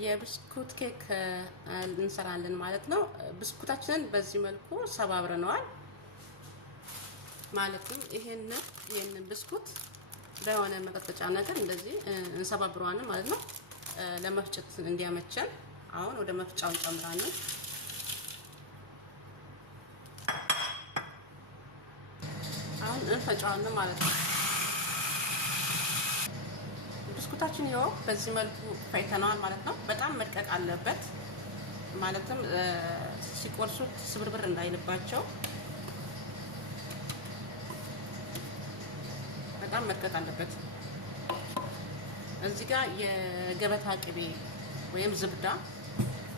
የብስኩት ኬክ እንሰራለን ማለት ነው። ብስኩታችንን በዚህ መልኩ ሰባብረነዋል። ማለትም ይሄንን ብስኩት በሆነ መቀጥቀጫ ነገር እንደዚህ እንሰባብረዋለን ማለት ነው፣ ለመፍጨት እንዲያመቸን። አሁን ወደ መፍጫው እንጨምራለን። አሁን እንፈጫዋለን ማለት ነው። ብስኩታችን ይኸው በዚህ መልኩ ፈጭተነዋል ማለት ነው። በጣም መድቀቅ አለበት፣ ማለትም ሲቆርሱት ስብርብር እንዳይልባቸው በጣም መድቀቅ አለበት። እዚህ ጋር የገበታ ቅቤ ወይም ዝብዳ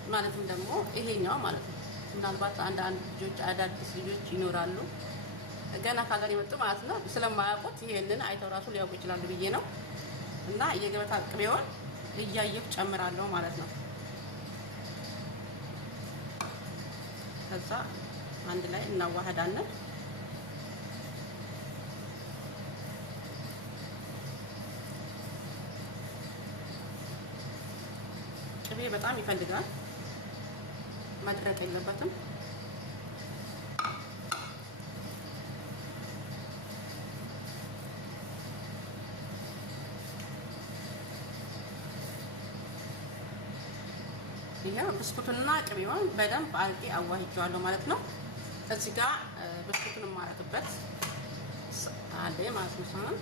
ማለትም ደግሞ ይሄኛው ማለት ነው። ምናልባት አንዳንድ ልጆች አዳዲስ ልጆች ይኖራሉ ገና ከሀገር የመጡ ማለት ነው፣ ስለማያውቁት ይሄንን አይተው ራሱ ሊያውቁ ይችላሉ ብዬ ነው። እና የገበታ ቅቤውን እያየሁ ጨምራለሁ ማለት ነው። ከዛ አንድ ላይ እናዋህዳለን። ቅቤ በጣም ይፈልጋል፣ መድረቅ የለበትም። ይሄ ብስኩቱንና ቅቤውን በደንብ አድርጌ አዋህጃለሁ ማለት ነው። እዚህ ጋር ብስኩቱን የማረግበት አለ ማለት ነው። ሳህን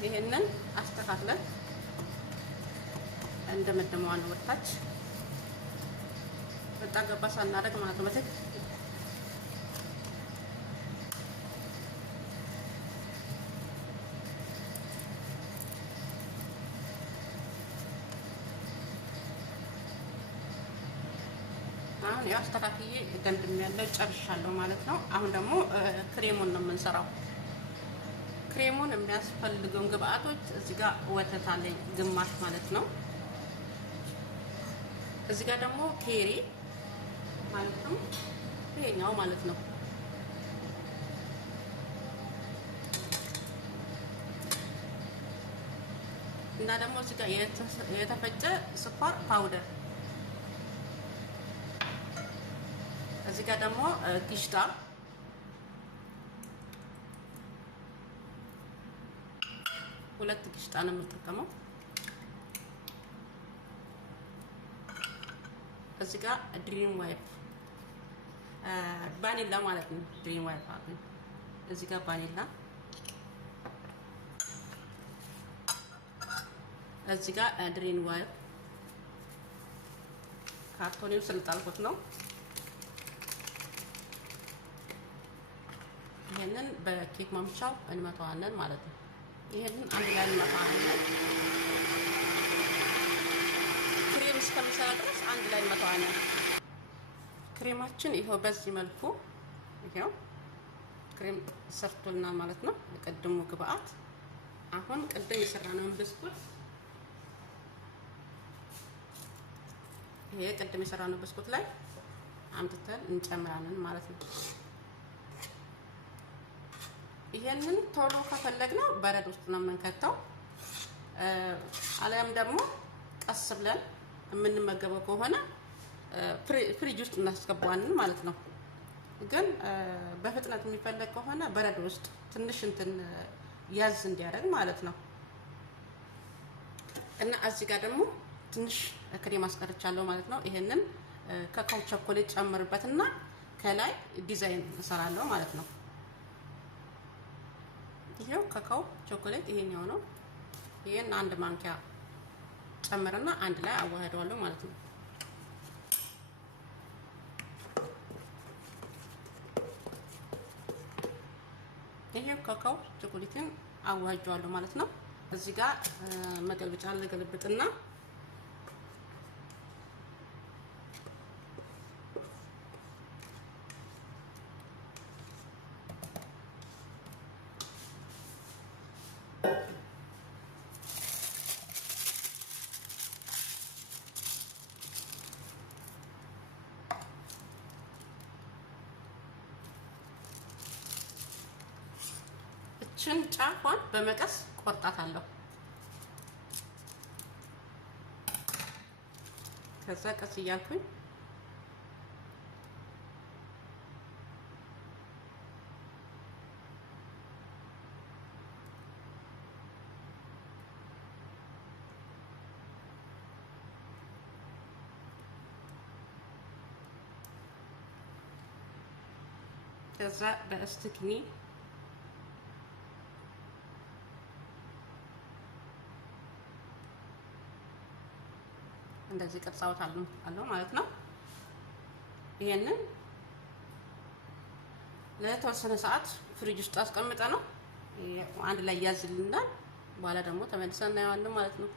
ይሄንን አስተካክለን እንደመደመዋን ወጣች ወጣ ገባ ሳናደርግ ማለት ነው። አሁን ያው አስተካክዬ ገንድሜያለሁ፣ ጨርሻለሁ ማለት ነው። አሁን ደግሞ ክሬሙን ነው የምንሰራው። ክሬሙን የሚያስፈልገውን ግብአቶች እዚህ ጋር ወተት አለኝ ግማሽ ማለት ነው። እዚህ ጋር ደግሞ ኬሪ ማለት ነው፣ ይሄኛው ማለት ነው። እና ደግሞ እዚህ ጋር የተፈጨ ስኳር ፓውደር፣ እዚህ ጋር ደግሞ ጊሽጣ፣ ሁለት ጊሽጣ ነው የምጠቀመው። እዚህ ጋር ድሪም ዋይፕ ቫኒላ ማለት ነው። ድሪም ዋይፕ አለ እዚህ ጋር ቫኒላ፣ እዚህ ጋር ድሪም ዋይፕ ካርቶኒው ስለጣልኩት ነው። ይሄንን በኬክ ማምቻው እንመታዋለን ማለት ነው። ይሄንን አንድ ላይ እንመታዋለን ክሬም እስከሚሰራ ድረስ አንድ ላይ እንመታዋለን። ክሬማችን ይሄው በዚህ መልኩ ይሄው ክሬም ሰርቶልናል ማለት ነው። የቀድሞ ግብአት አሁን ቅድም የሰራነውን ብስኩት ይሄ ቅድም የሰራነው ብስኩት ላይ አምጥተን እንጨምራለን ማለት ነው። ይሄንን ቶሎ ከፈለግነው በረድ ውስጥ ነው የምንከተው፣ አለያም ደግሞ ቀስ ብለን የምንመገበው ከሆነ ፍሪጅ ውስጥ እናስገባዋለን ማለት ነው። ግን በፍጥነት የሚፈለግ ከሆነ በረድ ውስጥ ትንሽ እንትን ያዝ እንዲያደርግ ማለት ነው። እና እዚህ ጋር ደግሞ ትንሽ ክሬም አስቀርቻለሁ ማለት ነው። ይሄንን ካካው ቸኮሌት ጨምርበትና ከላይ ዲዛይን እሰራለሁ ማለት ነው። ይሄው ካካው ቸኮሌት ይሄኛው ነው። ይሄን አንድ ማንኪያ ጨምርና አንድ ላይ አዋህደዋለሁ ማለት ነው። ይሄው ካካው ቸኮሌትን አዋህጃለሁ ማለት ነው። እዚህ ጋር መገልበጫ ለገልብጥና እችን ጫፏን በመቀስ ቆርጣታለሁ። ከዛ ቀስ እያልኩኝ ከዛ በእስትክኒ እንደዚህ ቅርጽ አውጣለሁ ማለት ነው። ይሄንን ለተወሰነ ሰዓት ፍሪጅ ውስጥ አስቀምጠ ነው አንድ ላይ ያዝልናል። በኋላ ደግሞ ተመልሰን እናየዋለን ማለት ነው።